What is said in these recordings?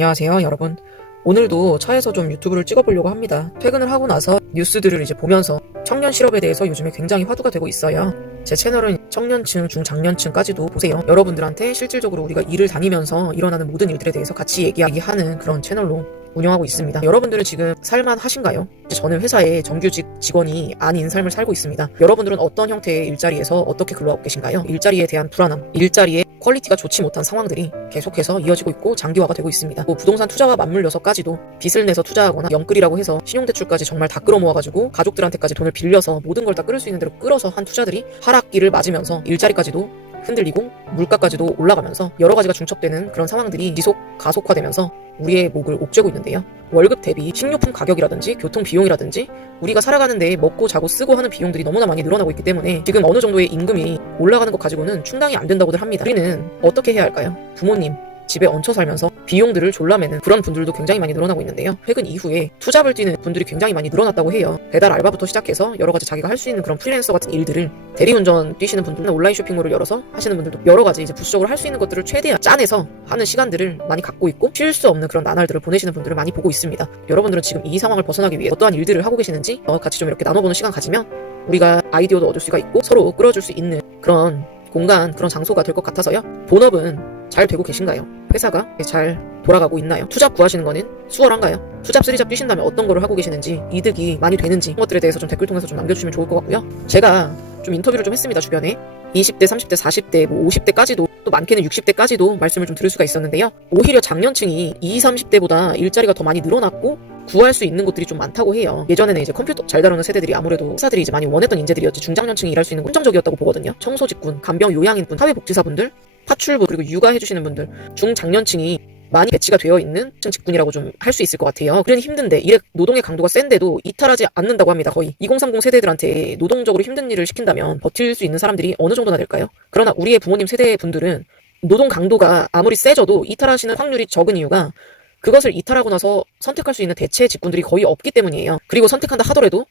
안녕하세요, 여러분. 오늘도 차에서 좀 유튜브를 찍어보려고 합니다. 퇴근을 하고 나서 뉴스들을 이제 보면서 청년 실업에 대해서 요즘에 굉장히 화두가 되고 있어요. 제 채널은 청년층, 중장년층까지도 보세요. 여러분들한테 실질적으로 우리가 일을 다니면서 일어나는 모든 일들에 대해서 같이 얘기하는 그런 채널로 운영하고 있습니다. 여러분들은 지금 살만하신가요? 저는 회사의 정규직 직원이 아닌 삶을 살고 있습니다. 여러분들은 어떤 형태의 일자리에서 어떻게 근로하고 계신가요? 일자리에 대한 불안함, 일자리의 퀄리티가 좋지 못한 상황들이 계속해서 이어지고 있고 장기화가 되고 있습니다. 부동산 투자와 맞물려서까지도 빚을 내서 투자하거나 영끌이라고 해서 신용대출까지 정말 다 끌어모아가지고 가족들한테까지 돈을 빌려서 모든 걸 다 끌을 수 있는 대로 끌어서 한 투자들이 하락기를 맞으면서 일자리까지도 흔들리고 물가까지도 올라가면서 여러 가지가 중첩되는 그런 상황들이 지속 가속화되면서 우리의 목을 옥죄고 있는데요. 월급 대비 식료품 가격이라든지 교통 비용이라든지 우리가 살아가는 데 먹고 자고 쓰고 하는 비용들이 너무나 많이 늘어나고 있기 때문에 지금 어느 정도의 임금이 올라가는 것 가지고는 충당이 안 된다고들 합니다. 우리는 어떻게 해야 할까요? 부모님 집에 얹혀 살면서 비용들을 졸라매는 그런 분들도 굉장히 많이 늘어나고 있는데요. 퇴근 이후에 투잡을 뛰는 분들이 굉장히 많이 늘어났다고 해요. 배달 알바부터 시작해서 여러 가지 자기가 할 수 있는 그런 프리랜서 같은 일들을 대리운전 뛰시는 분들은 온라인 쇼핑몰을 열어서 하시는 분들도 여러 가지 이제 부수적으로 할 수 있는 것들을 최대한 짜내서 하는 시간들을 많이 갖고 있고 쉴 수 없는 그런 나날들을 보내시는 분들을 많이 보고 있습니다. 여러분들은 지금 이 상황을 벗어나기 위해 어떠한 일들을 하고 계시는지 같이 좀 이렇게 나눠보는 시간 가지면 우리가 아이디어도 얻을 수가 있고 서로 끌어줄 수 있는 그런 공간, 그런 장소가 될 것 같아서요. 본업은 잘 되고 계신가요? 회사가 잘 돌아가고 있나요? 투잡 구하시는 거는 수월한가요? 투잡, 쓰리잡 뛰신다면 어떤 거를 하고 계시는지, 이득이 많이 되는지 그런 것들에 대해서 좀 댓글 통해서 좀 남겨주시면 좋을 것 같고요. 제가 좀 인터뷰를 좀 했습니다. 주변에 20대, 30대, 40대, 50대까지도 또 많게는 60대까지도 말씀을 좀 들을 수가 있었는데요. 오히려 장년층이 20, 30대보다 일자리가 더 많이 늘어났고 구할 수 있는 곳들이 좀 많다고 해요. 예전에는 이제 컴퓨터 잘 다루는 세대들이 아무래도 회사들이 이제 많이 원했던 인재들이었지 중장년층이 일할 수 있는 한정적이었다고 보거든요. 청소직군, 간병 요양인분, 사회복지사분들, 파출부 그리고 육아해주시는 분들, 중장년층이 많이 배치가 되어 있는 직군이라고 좀 할 수 있을 것 같아요. 그래는 힘든데 일의 노동의 강도가 센데도 이탈하지 않는다고 합니다. 거의 2030 세대들한테 노동적으로 힘든 일을 시킨다면 버틸 수 있는 사람들이 어느 정도나 될까요? 그러나 우리의 부모님 세대 분들은 노동 강도가 아무리 세져도 이탈하시는 확률이 적은 이유가 그것을 이탈하고 나서 선택할 수 있는 대체 직군들이 거의 없기 때문이에요. 그리고 선택한다 하더라도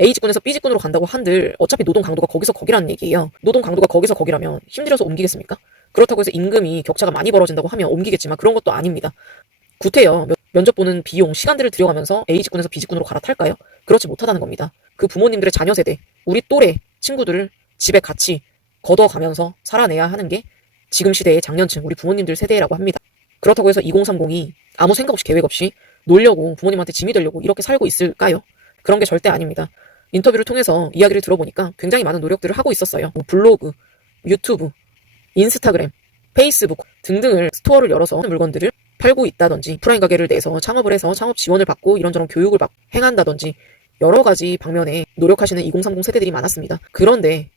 A 직군에서 B 직군으로 간다고 한들 어차피 노동 강도가 거기서 거기라는 얘기예요. 노동 강도가 거기서 거기라면 힘들어서 옮기겠습니까? 그렇다고 해서 임금이 격차가 많이 벌어진다고 하면 옮기겠지만 그런 것도 아닙니다. 구태여 면접 보는 비용, 시간들을 들여가면서 A 직군에서 B 직군으로 갈아탈까요? 그렇지 못하다는 겁니다. 그 부모님들의 자녀 세대, 우리 또래 친구들을 집에 같이 걷어가면서 살아내야 하는 게 지금 시대의 장년층, 우리 부모님들 세대라고 합니다. 그렇다고 해서 2030이 아무 생각 없이 계획 없이 놀려고 부모님한테 짐이 되려고 이렇게 살고 있을까요? 그런 게 절대 아닙니다. 인터뷰를 통해서 이야기를 들어보니까 굉장히 많은 노력들을 하고 있었어요. 블로그, 유튜브, 인스타그램, 페이스북 등등을 스토어를 열어서 물건들을 팔고 있다든지 오프라인 가게를 내서 창업을 해서 창업 지원을 받고 이런저런 교육을 행한다든지 여러 가지 방면에 노력하시는 2030 세대들이 많았습니다. 그런데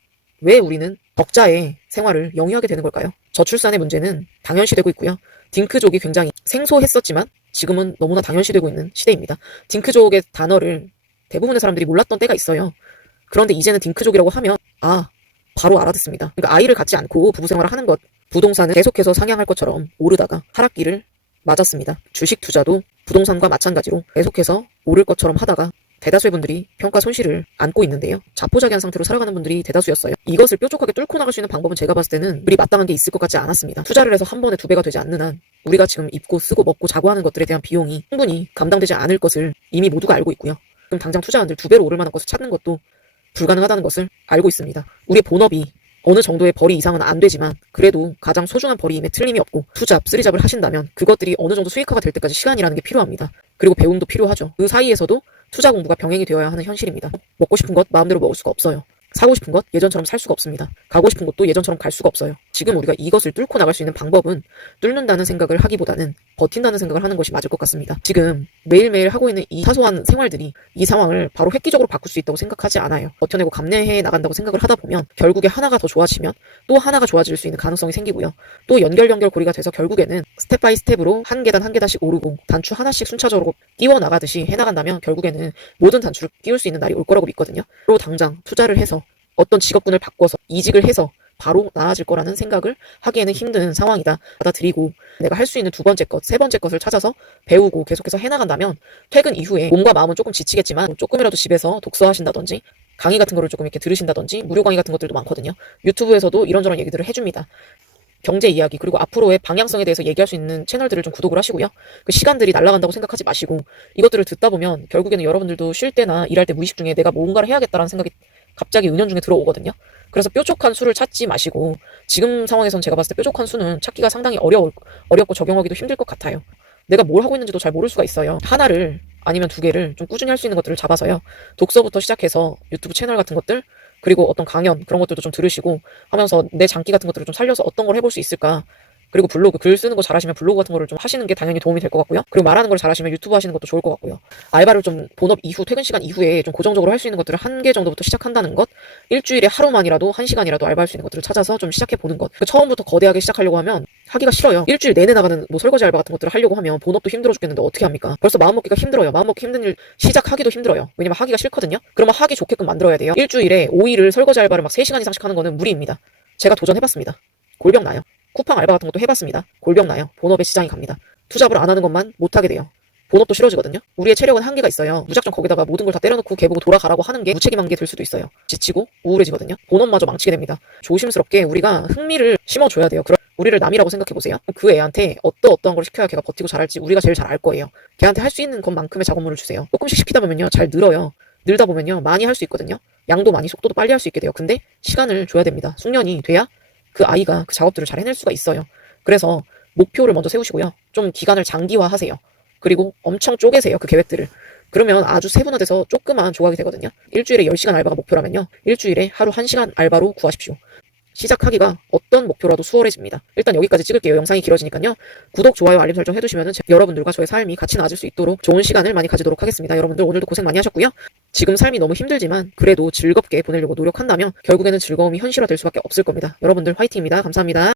왜 우리는 적자의 생활을 영위하게 되는 걸까요? 저출산의 문제는 당연시되고 있고요. 딩크족이 굉장히 생소했었지만 지금은 너무나 당연시되고 있는 시대입니다. 딩크족의 단어를 대부분의 사람들이 몰랐던 때가 있어요. 그런데 이제는 딩크족이라고 하면 바로 알아듣습니다. 그러니까 아이를 갖지 않고 부부생활을 하는 것, 부동산은 계속해서 상향할 것처럼 오르다가 하락기를 맞았습니다. 주식 투자도 부동산과 마찬가지로 계속해서 오를 것처럼 하다가 대다수의 분들이 평가 손실을 안고 있는데요. 자포자기한 상태로 살아가는 분들이 대다수였어요. 이것을 뾰족하게 뚫고 나갈 수 있는 방법은 제가 봤을 때는 우리 마땅한 게 있을 것 같지 않았습니다. 투자를 해서 한 번에 2배가 되지 않는 한 우리가 지금 입고 쓰고 먹고 자고 하는 것들에 대한 비용이 충분히 감당되지 않을 것을 이미 모두가 알고 있고요. 그럼 당장 투자한들 2배로 오를 만한 것을 찾는 것도 불가능하다는 것을 알고 있습니다. 우리의 본업이 어느 정도의 벌이 이상은 안 되지만 그래도 가장 소중한 벌이임에 틀림이 없고 투잡, 쓰리잡을 하신다면 그것들이 어느 정도 수익화가 될 때까지 시간이라는 게 필요합니다. 그리고 배움도 필요하죠. 그 사이에서도 투자 공부가 병행이 되어야 하는 현실입니다. 먹고 싶은 것 마음대로 먹을 수가 없어요. 사고 싶은 것 예전처럼 살 수가 없습니다. 가고 싶은 곳도 예전처럼 갈 수가 없어요. 지금 우리가 이것을 뚫고 나갈 수 있는 방법은 뚫는다는 생각을 하기보다는 버틴다는 생각을 하는 것이 맞을 것 같습니다. 지금 매일매일 하고 있는 이 사소한 생활들이 이 상황을 바로 획기적으로 바꿀 수 있다고 생각하지 않아요. 버텨내고 감내해 나간다고 생각을 하다 보면 결국에 하나가 더 좋아지면 또 하나가 좋아질 수 있는 가능성이 생기고요. 또 연결고리가 돼서 결국에는 스텝 바이 스텝으로 한 계단씩 오르고 단추 하나씩 순차적으로 끼워 나가듯이 해나간다면 결국에는 모든 단추를 끼울 수 있는 날이 올 거라고 믿거든요. 또 당장 투자를 해서 어떤 직업군을 바꿔서 이직을 해서 바로 나아질 거라는 생각을 하기에는 힘든 상황이다. 받아들이고 내가 할 수 있는 2번째 것, 3번째 것을 찾아서 배우고 계속해서 해나간다면 퇴근 이후에 몸과 마음은 조금 지치겠지만 조금이라도 집에서 독서하신다든지 강의 같은 거를 조금 이렇게 들으신다든지 무료 강의 같은 것들도 많거든요. 유튜브에서도 이런저런 얘기들을 해줍니다. 경제 이야기 그리고 앞으로의 방향성에 대해서 얘기할 수 있는 채널들을 좀 구독을 하시고요. 그 시간들이 날아간다고 생각하지 마시고 이것들을 듣다 보면 결국에는 여러분들도 쉴 때나 일할 때 무의식 중에 내가 뭔가를 해야겠다라는 생각이 갑자기 은연중에 들어오거든요. 그래서 뾰족한 수를 찾지 마시고 지금 상황에선 제가 봤을 때 뾰족한 수는 찾기가 상당히 어렵고 적용하기도 힘들 것 같아요. 내가 뭘 하고 있는지도 잘 모를 수가 있어요. 하나를 아니면 두 개를 좀 꾸준히 할 수 있는 것들을 잡아서요. 독서부터 시작해서 유튜브 채널 같은 것들 그리고 어떤 강연 그런 것들도 좀 들으시고 하면서 내 장기 같은 것들을 좀 살려서 어떤 걸 해볼 수 있을까. 그리고 블로그 글 쓰는 거 잘하시면 블로그 같은 거를 좀 하시는 게 당연히 도움이 될 것 같고요. 그리고 말하는 걸 잘하시면 유튜브 하시는 것도 좋을 것 같고요. 알바를 좀 본업 이후 퇴근 시간 이후에 좀 고정적으로 할 수 있는 것들을 한 개 정도부터 시작한다는 것, 일주일에 하루만이라도 1시간이라도 알바할 수 있는 것들을 찾아서 좀 시작해 보는 것. 처음부터 거대하게 시작하려고 하면 하기가 싫어요. 일주일 내내 나가는 뭐 설거지 알바 같은 것들을 하려고 하면 본업도 힘들어 죽겠는데 어떻게 합니까? 벌써 마음먹기가 힘들어요. 마음먹기 힘든 일 시작하기도 힘들어요. 왜냐면 하기가 싫거든요. 그러면 하기 좋게끔 만들어야 돼요. 일주일에 5일을 설거지 알바를 막 3시간 이상씩 하는 거는 무리입니다. 제가 도전해봤습니다. 골병 나요. 쿠팡 알바 같은 것도 해봤습니다. 골병 나요. 본업에 지장이 갑니다. 투잡을 안 하는 것만 못하게 돼요. 본업도 싫어지거든요. 우리의 체력은 한계가 있어요. 무작정 거기다가 모든 걸 다 때려놓고 개보고 돌아가라고 하는 게 무책임한 게 될 수도 있어요. 지치고 우울해지거든요. 본업마저 망치게 됩니다. 조심스럽게 우리가 흥미를 심어줘야 돼요. 우리를 남이라고 생각해보세요. 그 애한테 어떠한 걸 시켜야 걔가 버티고 잘할지 우리가 제일 잘 알 거예요. 걔한테 할 수 있는 것만큼의 작업물을 주세요. 조금씩 시키다 보면요. 잘 늘어요. 늘다 보면요. 많이 할 수 있거든요. 양도 많이 속도도 빨리 할 수 있게 돼요. 근데 시간을 줘야 됩니다. 숙련이 돼야 그 아이가 그 작업들을 잘 해낼 수가 있어요. 그래서 목표를 먼저 세우시고요. 좀 기간을 장기화하세요. 그리고 엄청 쪼개세요. 그 계획들을. 그러면 아주 세분화돼서 조그만 조각이 되거든요. 일주일에 10시간 알바가 목표라면요. 일주일에 하루 1시간 알바로 구하십시오. 시작하기가 어떤 목표라도 수월해집니다. 일단 여기까지 찍을게요. 영상이 길어지니까요. 구독, 좋아요, 알림 설정 해두시면 여러분들과 저의 삶이 같이 나아질 수 있도록 좋은 시간을 많이 가지도록 하겠습니다. 여러분들 오늘도 고생 많이 하셨고요. 지금 삶이 너무 힘들지만 그래도 즐겁게 보내려고 노력한다면 결국에는 즐거움이 현실화될 수밖에 없을 겁니다. 여러분들 화이팅입니다. 감사합니다.